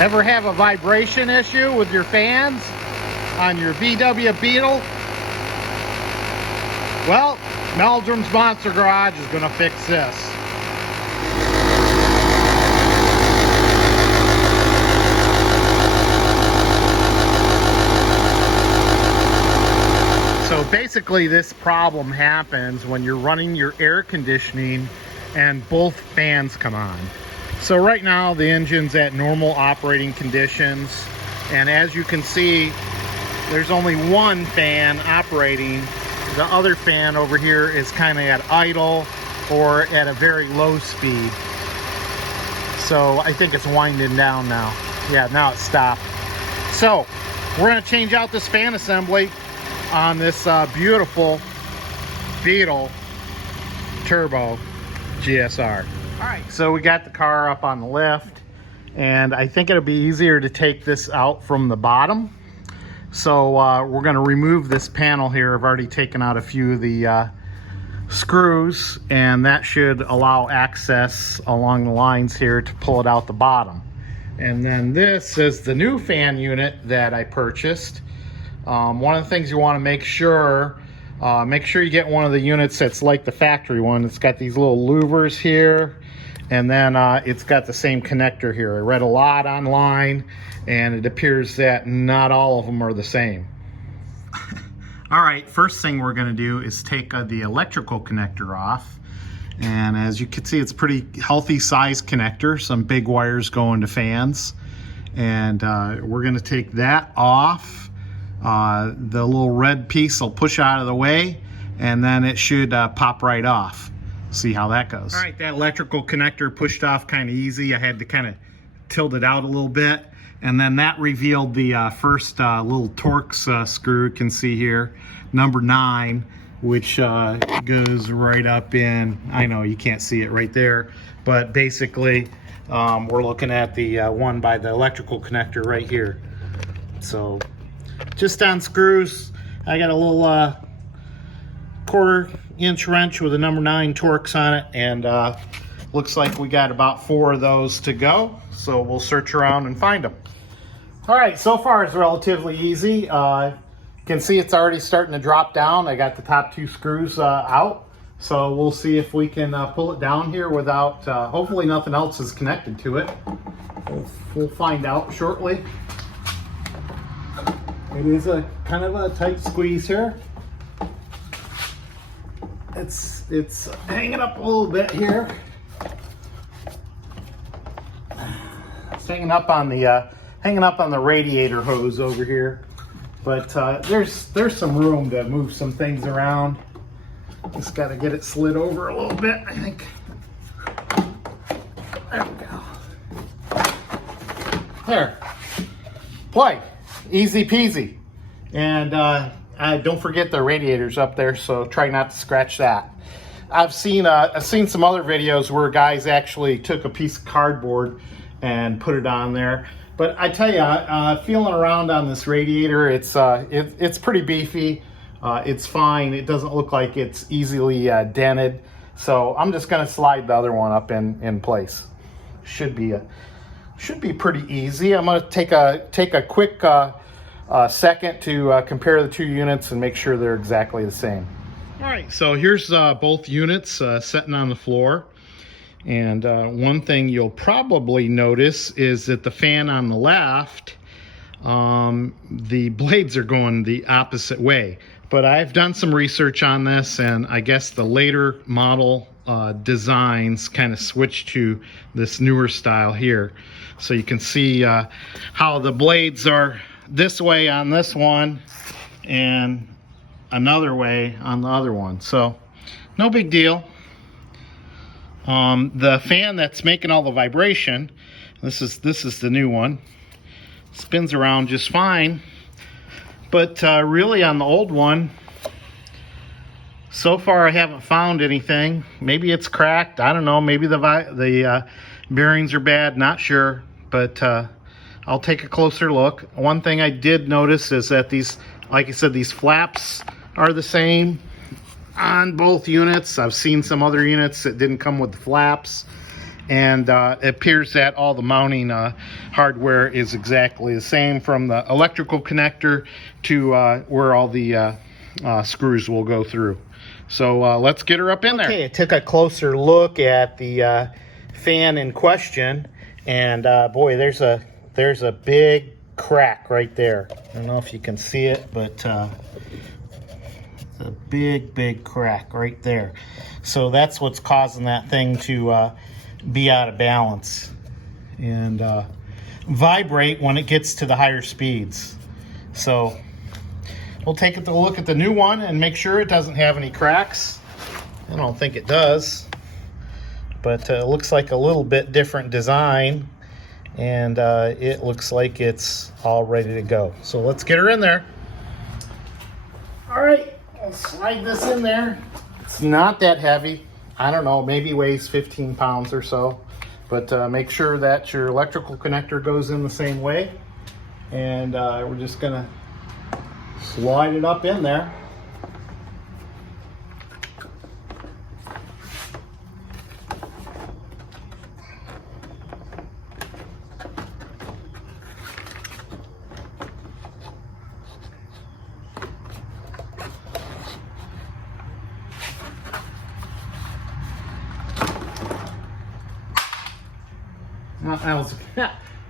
Ever have a vibration issue with your fans on your VW Beetle? Well, Meldrum's Monster Garage is going to fix this. So basically this problem happens when you're running your air conditioning and both fans come on. So right now the engine's at normal operating conditions, and as you can see there's only one fan operating. The other fan over here is kind of at idle or at a very low speed. So I think it's winding down now. Yeah, now it's stopped. So we're going to change out this fan assembly on this beautiful Beetle Turbo GSR. All right, so we got the car up on the lift, and I think it'll be easier to take this out from the bottom. So we're going to remove this panel here. I've already taken out a few of the screws, and that should allow access along the lines here to pull it out the bottom. And then this is the new fan unit that I purchased. One of the things you want to make sure you get one of the units that's like the factory one. It's got these little louvers here, and then it's got the same connector here. I read a lot online, and it appears that not all of them are the same. All right, first thing we're going to do is take the electrical connector off. And as you can see, it's a pretty healthy size connector, some big wires going to fans. And we're going to take that off. The little red piece will push out of the way, and then it should pop right off. See how that goes. All right, that electrical connector pushed off kind of easy. I had to kind of tilt it out a little bit, and then that revealed the first little Torx screw. You can see here, number 9, which goes right up in, I know you can't see it right there, but basically we're looking at the one by the electrical connector right here. So just on screws, I got a little 1/4-inch wrench with a number 9 Torx on it, and looks like we got about 4 of those to go, so we'll search around and find them. All right, so far it's relatively easy. You can see it's already starting to drop down. I got the top 2 screws out, so we'll see if we can pull it down here without, hopefully nothing else is connected to it. We'll find out shortly. It is a kind of a tight squeeze here. It's hanging up a little bit here. It's hanging up on the radiator hose over here. But there's some room to move some things around. Just got to get it slid over a little bit, I think. There we go. There. Play. Easy peasy. And don't forget the radiators up there, so try not to scratch that. I've seen some other videos where guys actually took a piece of cardboard and put it on there. But I tell you, feeling around on this radiator, it's pretty beefy. It's fine. It doesn't look like it's easily dented. So I'm just going to slide the other one up in place. Should be pretty easy. I'm going to take a quick second to compare the 2 units and make sure they're exactly the same. All right, so here's both units sitting on the floor. And one thing you'll probably notice is that the fan on the left, the blades are going the opposite way. But I've done some research on this, and I guess the later model designs kind of switched to this newer style here. So you can see how the blades are this way on this one and another way on the other one. So no big deal. The fan that's making all the vibration, this is the new one, spins around just fine. But really on the old one, so far I haven't found anything. Maybe it's cracked. I don't know. Maybe the bearings are bad. Not sure. But I'll take a closer look. One thing I did notice is that these, like I said, these flaps are the same on both units. I've seen some other units that didn't come with the flaps. and it appears that all the mounting hardware is exactly the same, from the electrical connector to where all the screws will go through. So let's get her up in there. Okay, I took a closer look at the fan in question, and boy, there's a big crack right there. I don't know if you can see it, but it's a big crack right there. So that's what's causing that thing to be out of balance and vibrate when it gets to the higher speeds. So we'll take a look at the new one and make sure it doesn't have any cracks. I don't think it does, but it looks like a little bit different design, and it looks like it's all ready to go. So let's get her in there. All right, I'll slide this in there. It's not that heavy. I don't know, maybe weighs 15 pounds or so, but make sure that your electrical connector goes in the same way, and we're just gonna slide it up in there.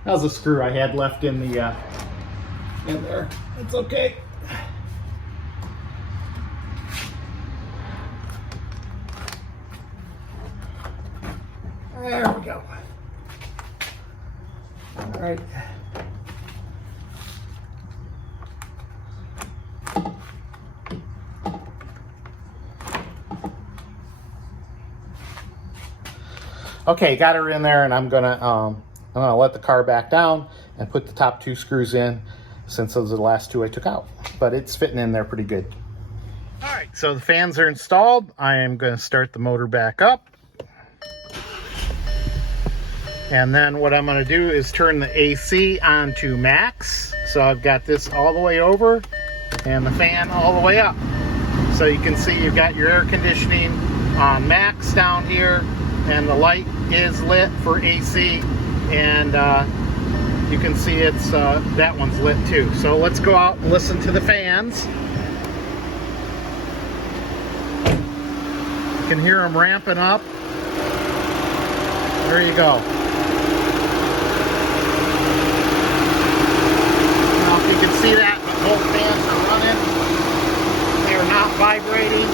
That was a screw I had left in the in there. It's okay. There we go. All right. Okay, got her in there, and I'm gonna let the car back down and put the top 2 screws in, since those are the last 2 I took out. But it's fitting in there pretty good. All right, so the fans are installed. I am going to start the motor back up. And then what I'm going to do is turn the AC on to max. So I've got this all the way over and the fan all the way up. So you can see you've got your air conditioning on max down here, and the light is lit for AC, and you can see it's that one's lit too. So let's go out and listen to the fans. You can hear them ramping up. There you go. Now if you can see that, but both fans are running. They are not vibrating.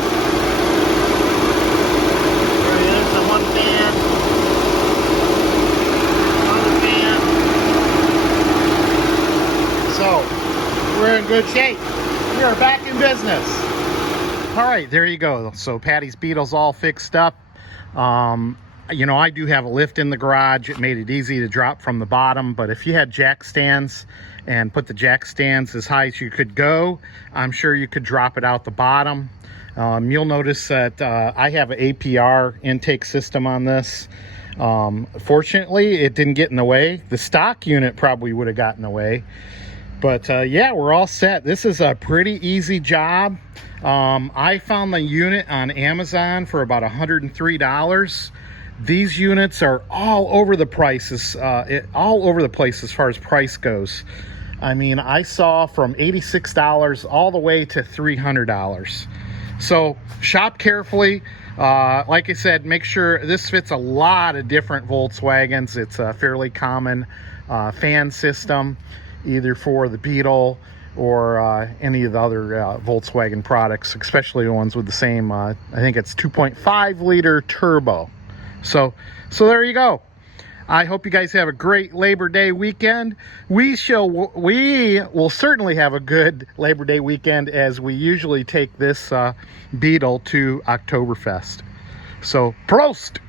There it is, the one fan. Another fan. So we're in good shape. We are back in business. All right, there you go. So Patty's Beetle's all fixed up. You know, I do have a lift in the garage. It made it easy to drop from the bottom, but if you had jack stands and put the jack stands as high as you could go, I'm sure you could drop it out the bottom. You'll notice that I have an APR intake system on this. Fortunately, it didn't get in the way. The stock unit probably would have gotten in the way. But yeah, we're all set. This is a pretty easy job. I found the unit on Amazon for about $103. These units are all over the prices, all over the place as far as price goes. I mean, I saw from $86 all the way to $300. So shop carefully. Like I said, make sure this fits a lot of different Volkswagens. It's a fairly common fan system, either for the Beetle or any of the other Volkswagen products, especially the ones with the same, I think it's 2.5 liter turbo. So there you go. I hope you guys have a great Labor Day weekend. We will certainly have a good Labor Day weekend, as we usually take this Beetle to Oktoberfest. So, Prost!